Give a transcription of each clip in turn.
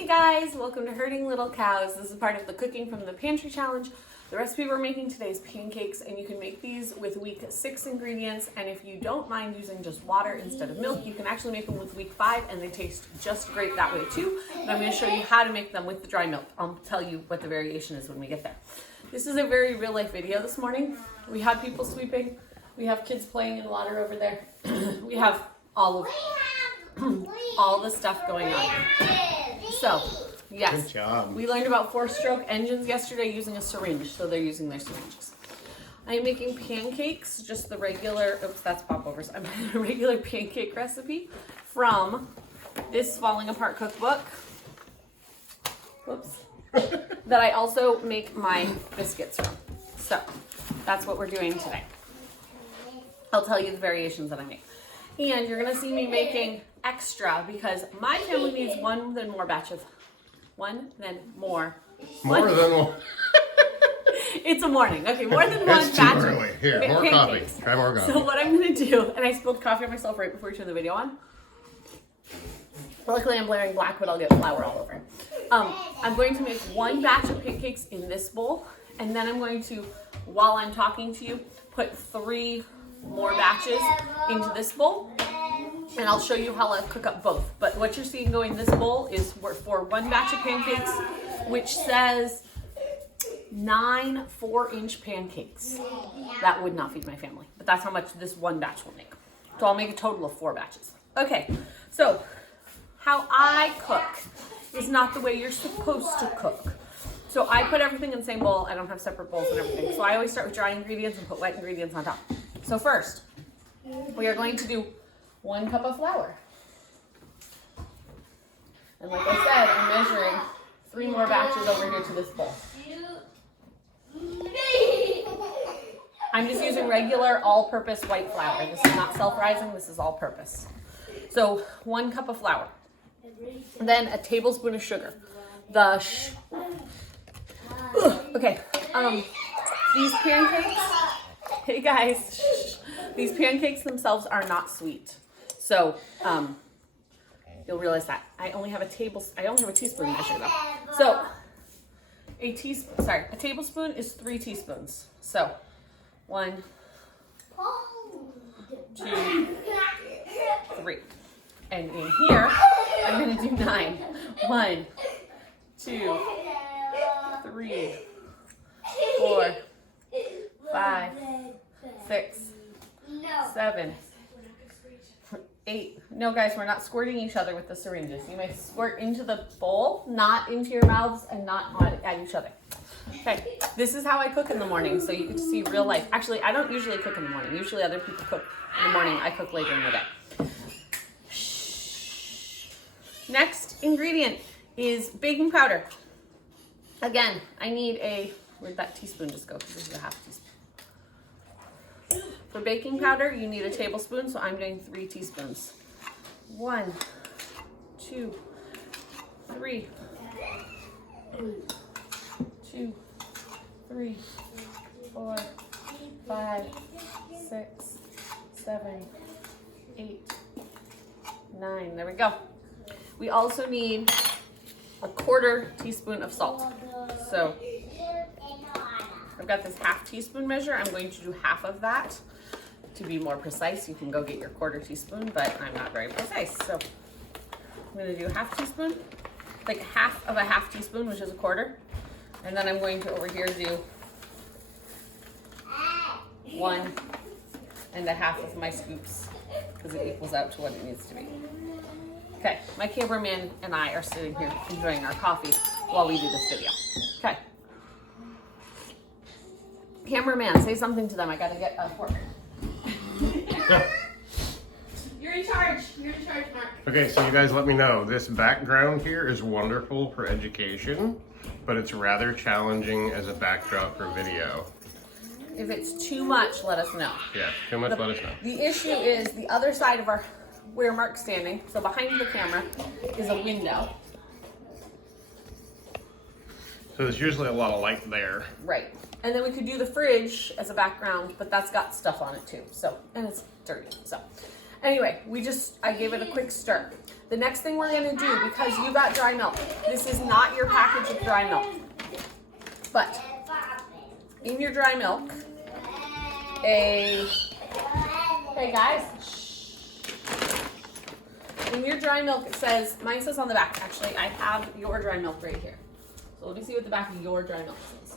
Hey guys, welcome to Herding Little Cows. This is part of the Cooking from the Pantry Challenge. The recipe we're making today is pancakes, and you can make these with week 6 ingredients, and if you don't mind using just water instead of milk, you can actually make them with week 5, and they taste just great that way too. And I'm going to show you how to make them with the dry milk. I'll tell you what the variation is when we get there. This is a very real life video this morning. We have people sweeping, we have kids playing in water over there, we have all the stuff going on. So, yes, good job. We learned about 4-stroke engines yesterday using a syringe, so they're using their syringes. I'm making pancakes, just the regular, oops, that's popovers. I'm making a regular pancake recipe from this Falling Apart cookbook. Whoops. That I also make my biscuits from. So, that's what we're doing today. I'll tell you the variations that I make. And you're gonna see me making extra because my family needs one than more. More than one. It's a morning. Okay, more than one That's too batch early. Here, more pancakes. coffee. Try more coffee. So what I'm gonna do, and I spilled coffee on myself right before we turned the video on. Luckily I'm wearing black, but I'll get flour all over. I'm going to make one batch of pancakes in this bowl, and then I'm going to, while I'm talking to you, put 3 more batches into this bowl. And I'll show you how I'll cook up both. But what you're seeing go in this bowl is for one batch of pancakes, which says 9 4-inch pancakes. That would not feed my family, but that's how much this one batch will make. So I'll make a total of 4 batches. Okay, so how I cook is not the way you're supposed to cook. So I put everything in the same bowl. I don't have separate bowls and everything. So I always start with dry ingredients and put wet ingredients on top. So first, we are going to do 1 cup of flour. And like I said, I'm measuring 3 more batches over here to this bowl. I'm just using regular all-purpose white flour. This is not self-rising, this is all-purpose. So 1 cup of flour. Then a tablespoon of sugar. Okay, these pancakes, hey guys, these pancakes themselves are not sweet. So, you'll realize that. I only have a teaspoon measure though. So, a tablespoon is 3 teaspoons. So, 1, 2, 3. And in here, I'm gonna do 9. 1, 2, 3, 4, 5, 6, 7, 8. No, guys, we're not squirting each other with the syringes. You may squirt into the bowl, not into your mouths, and not at each other. Okay, this is how I cook in the morning, so you get to see real life. Actually, I don't usually cook in the morning. Usually other people cook in the morning. I cook later in the day. Next ingredient is baking powder. Again, I need where'd that teaspoon just go? Because this is a half teaspoon. For baking powder, you need a tablespoon, so I'm doing 3 teaspoons. 1, 2, 3. 2, 3, 4, 5, 6, 7, 8, 9. There we go. We also need a 1/4 teaspoon of salt. So I've got this half teaspoon measure. I'm going to do half of that. To be more precise, you can go get your 1/4 teaspoon, but I'm not very precise. So I'm going to do half teaspoon, like half of a half teaspoon, which is 1/4. And then I'm going to over here do 1 1/2 of my scoops because it equals out to what it needs to be. Okay, my cameraman and I are sitting here enjoying our coffee while we do this video. Okay. Cameraman, say something to them. I gotta get a fork. You're in charge. You're in charge, Mark. Okay, so you guys let me know. This background here is wonderful for education, but it's rather challenging as a backdrop for video. If it's too much, let us know. Yeah, too much, let us know. The issue is the other side of where Mark's standing, so behind the camera, is a window. So there's usually a lot of light there. Right. And then we could do the fridge as a background, but that's got stuff on it too. So, and it's dirty. So, Anyway, I gave it a quick stir. The next thing we're gonna do, because you got dry milk, this is not your package of dry milk, but in your dry milk, hey guys, in your dry milk it says, mine says on the back, actually, I have your dry milk right here. So let me see what the back of your dry milk says.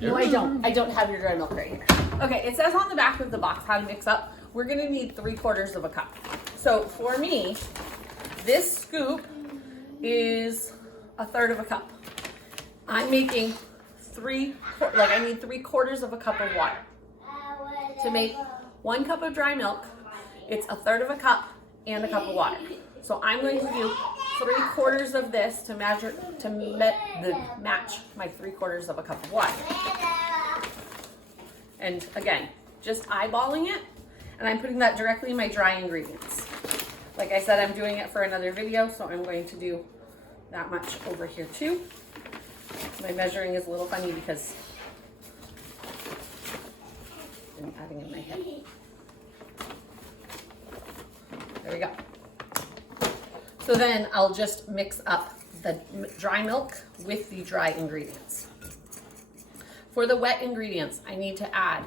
No, I don't. I don't have your dry milk right here. Okay, it says on the back of the box how to mix up. We're gonna need 3/4 of a cup. So for me, this scoop is 1/3 of a cup. I'm making I need 3/4 of a cup of water. To make 1 cup of dry milk, it's 1/3 of a cup and a cup of water. So I'm going to do 3/4 of this to match my 3/4 of a cup of water. And again, just eyeballing it, and I'm putting that directly in my dry ingredients. Like I said, I'm doing it for another video, so I'm going to do that much over here too. My measuring is a little funny because I'm adding in my head. There we go. So then I'll just mix up the dry milk with the dry ingredients. For the wet ingredients, I need to add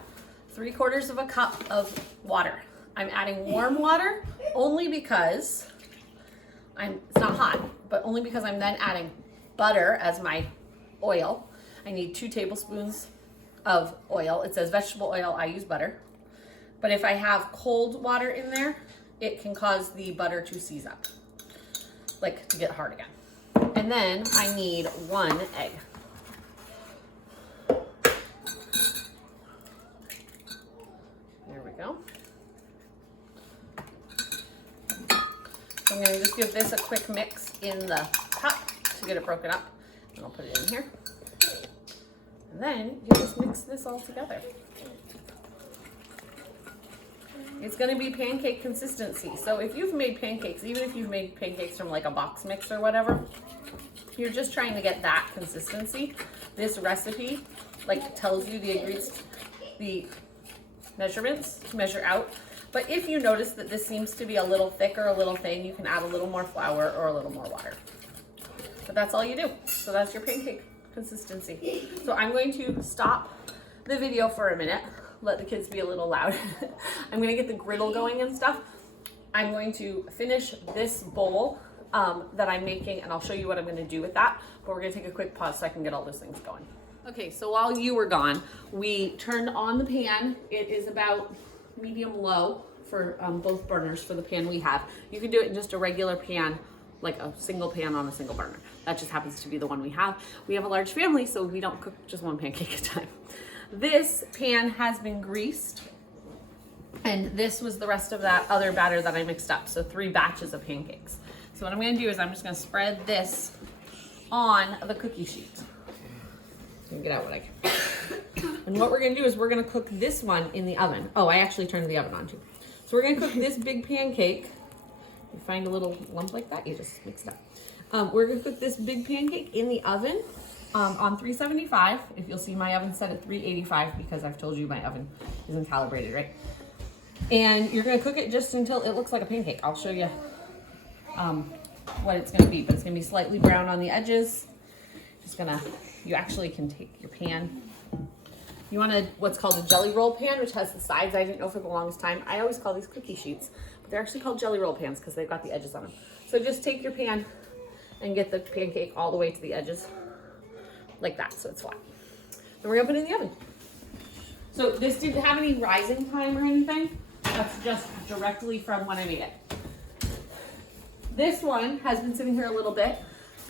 3/4 of a cup of water. I'm adding warm water only because it's not hot, but only because I'm then adding butter as my oil. I need 2 tablespoons of oil. It says vegetable oil, I use butter. But if I have cold water in there, it can cause the butter to seize up, like to get hard again. And then I need 1 egg. There we go. So I'm going to just give this a quick mix in the cup to get it broken up. And I'll put it in here. And then you just mix this all together. It's going to be pancake consistency. So if you've made pancakes, even if you've made pancakes from like a box mix or whatever, you're just trying to get that consistency. This recipe like tells you the ingredients, the measurements to measure out. But if you notice that this seems to be a little thick or a little thin, you can add a little more flour or a little more water. But that's all you do. So that's your pancake consistency. So I'm going to stop the video for a minute, let the kids be a little loud. I'm gonna get the griddle going and stuff. I'm going to finish this bowl that I'm making, and I'll show you what I'm gonna do with that. But we're gonna take a quick pause so I can get all those things going. Okay, so while you were gone, we turned on the pan. It is about medium low for both burners for the pan we have. You can do it in just a regular pan, like a single pan on a single burner. That just happens to be the one we have. We have a large family, so we don't cook just one pancake at a time. This pan has been greased, and this was the rest of that other batter that I mixed up. So 3 batches of pancakes. So what I'm gonna do is I'm just gonna spread this on the cookie sheet. Let me get out what I can. And what we're gonna do is we're gonna cook this one in the oven. Oh, I actually turned the oven on too. So we're gonna cook this big pancake. You find a little lump like that, you just mix it up. We're gonna cook this big pancake in the oven on 375. If you'll see, my oven's set at 385 because I've told you my oven isn't calibrated, right? And you're gonna cook it just until it looks like a pancake. I'll show you what it's gonna be, but it's gonna be slightly brown on the edges. You actually can take your pan. You want what's called a jelly roll pan, which has the sides. I didn't know for the longest time. I always call these cookie sheets, but they're actually called jelly roll pans because they've got the edges on them. So just take your pan and get the pancake all the way to the edges like that, so it's flat. Then we're gonna put it in the oven. So this didn't have any rising time or anything. That's just directly from when I made it. This one has been sitting here a little bit.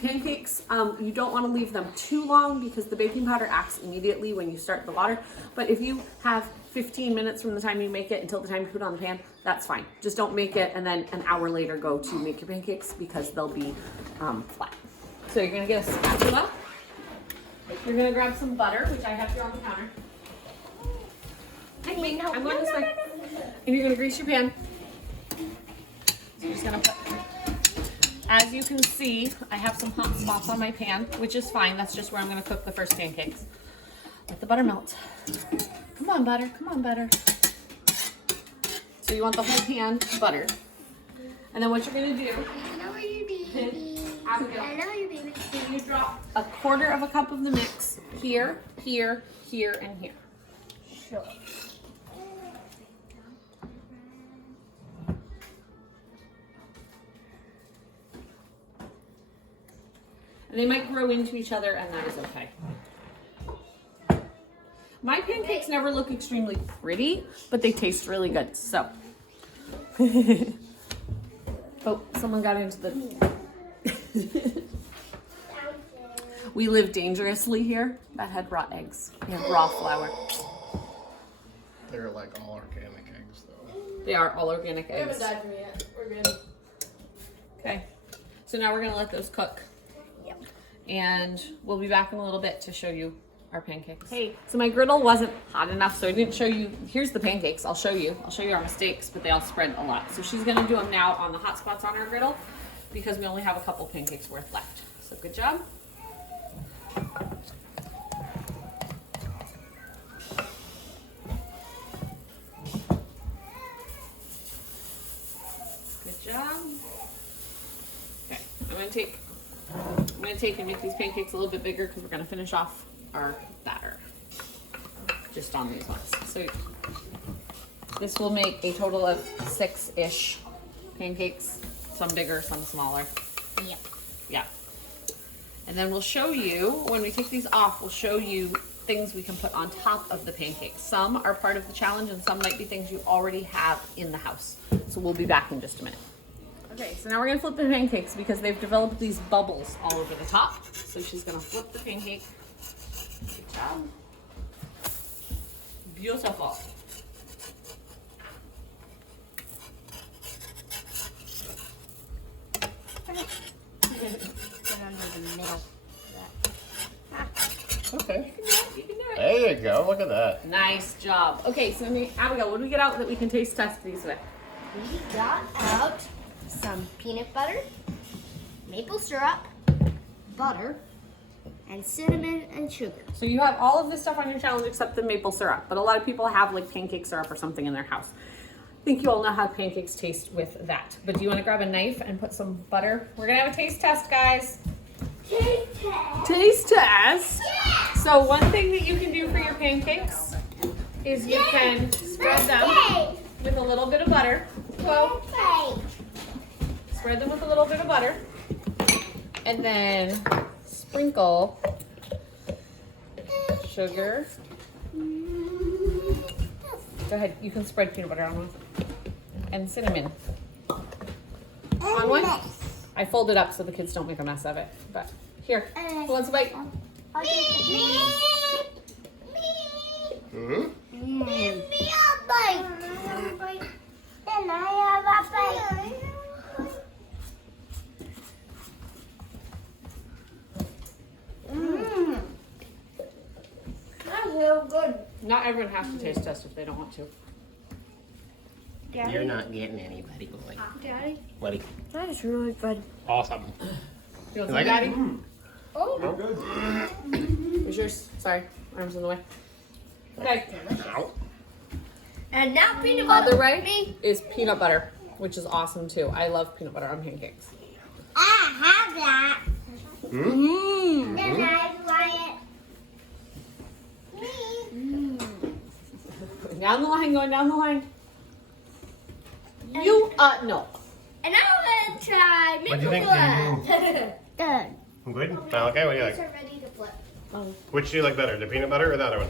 Pancakes, you don't want to leave them too long because the baking powder acts immediately when you start the water. But if you have 15 minutes from the time you make it until the time you put it on the pan, that's fine. Just don't make it and then an hour later go to make your pancakes because they'll be flat. So you're gonna get a spatula. You're gonna grab some butter, which I have here on the counter. I'm going this way. And you're gonna grease your pan. So you're just gonna put. As you can see, I have some hot spots on my pan, which is fine. That's just where I'm gonna cook the first pancakes. Let the butter melt. Come on, butter. Come on, butter. So So you want the whole pan butter. And then what you're gonna do, I love you, baby. Abigail, I love you, baby. you drop a quarter of a cup of the mix here, here, here, and here. Sure. And they might grow into each other, and that is okay. My pancakes never look extremely pretty, but they taste really good, so. Oh, someone got into the... We live dangerously here. That had raw eggs and raw flour. They're like all organic eggs, though. They are all organic We haven't eggs. died from it yet. We're good. Okay, so now we're gonna let those cook. Yep. And we'll be back in a little bit to show you our pancakes. Hey, so my griddle wasn't hot enough, so I didn't show you. Here's the pancakes. I'll show you our mistakes, but they all spread a lot. So she's gonna do them now on the hot spots on our griddle because we only have a couple pancakes worth left. So good job. Good job. Okay, I'm gonna take and make these pancakes a little bit bigger because we're gonna finish off our batter just on these ones. So this will make a total of 6-ish pancakes, some bigger, some smaller. Yep. Yeah. And then we'll show you, when we take these off, we'll show you things we can put on top of the pancakes. Some are part of the challenge and some might be things you already have in the house. So we'll be back in just a minute. Okay, so now we're gonna flip the pancakes because they've developed these bubbles all over the top. So she's gonna flip the pancake. Good job. Beautiful. Put under the middle. Okay. You can do it. There you go. Look at that. Nice job. Okay, so Abigail, what do we get out that we can taste test these with? We got out some peanut butter, maple syrup, butter, and cinnamon and sugar. So you have all of this stuff on your challenge except the maple syrup, but a lot of people have like pancake syrup or something in their house. I think you all know how pancakes taste with that. But do you want to grab a knife and put some butter? We're gonna have a taste test, guys. Taste test. So one thing that you can do for your pancakes is you can spread them with a little bit of butter. Whoa. Spread them with a little bit of butter. And then sprinkle sugar. Go ahead, you can spread peanut butter on one. And cinnamon. On one. I fold it up so the kids don't make a mess of it. But here, who wants a bite? Mm-hmm. That's real good. Not everyone has to taste test if they don't want to. You're not getting anybody, boy. Daddy, Buddy. that is really good. Awesome. You want some, Like it? Daddy? Oh, Oh, good. Where's yours? Sorry, arms in the way. Okay. Ow. and now peanut butter. Other way Me. is peanut butter, which is awesome too. I love peanut butter on pancakes. I have that. Hmm? Then I want it. Me. Down the line, going down the line. You, no. And I want to try What do you think, Nicola. Good. Good? Okay, what do you like? Are ready to flip. Which do you like better, the peanut butter or the other one?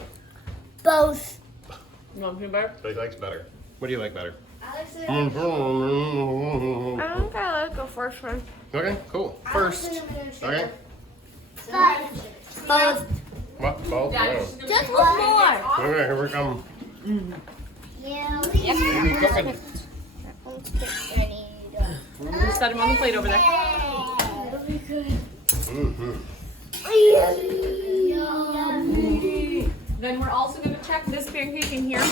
Both. You want peanut butter? So he likes better. What do you like better? Alex, Okay, I think I like the first one. cool. First. Okay. Both. What? Both? Oh. Just one more. Okay, here we come. Yeah. We'll be cooking. Just set them on the plate over there. That'll be good. Mm-hmm. Then we're also going to check this pancake in here.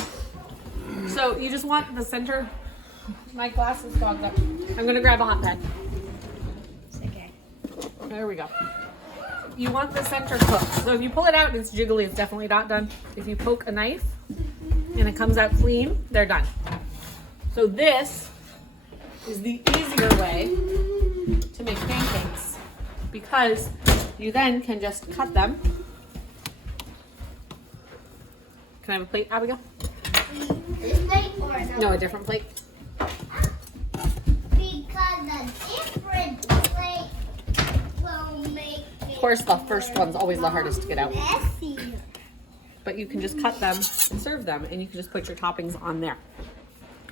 So you just want the center. My glass is fogged up. I'm going to grab a hot pad. Okay. There we go. You want the center cooked. So if you pull it out and it's jiggly, it's definitely not done. If you poke a knife and it comes out clean, they're done. So this is the easier way to make pancakes because you then can just cut them. Can I have a plate, Abigail? This plate or another? No, a different plate. Because a different plate will make it Of course, the first one's always the hardest to get out. messier. But you can just cut them and serve them, and you can just put your toppings on there.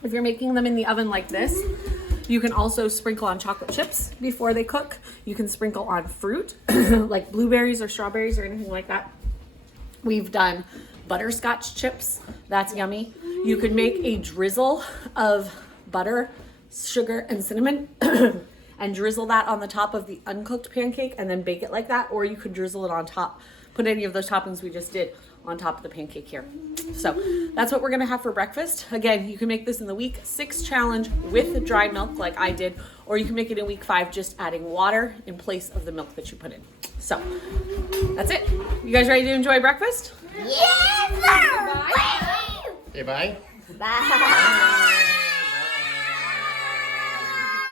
If you're making them in the oven like this, you can also sprinkle on chocolate chips before they cook. You can sprinkle on fruit, like blueberries or strawberries or anything like that. We've done butterscotch chips. That's yummy. You could make a drizzle of butter, sugar, and cinnamon and drizzle that on the top of the uncooked pancake and then bake it like that. Or you could drizzle it on top, put any of those toppings we just did on top of the pancake here. So that's what we're gonna have for breakfast. Again, you can make this in the week 6 challenge with dry milk like I did, or you can make it in week 5 just adding water in place of the milk that you put in. So that's it. You guys ready to enjoy breakfast? Yes, sir! Bye. Okay, bye. Bye.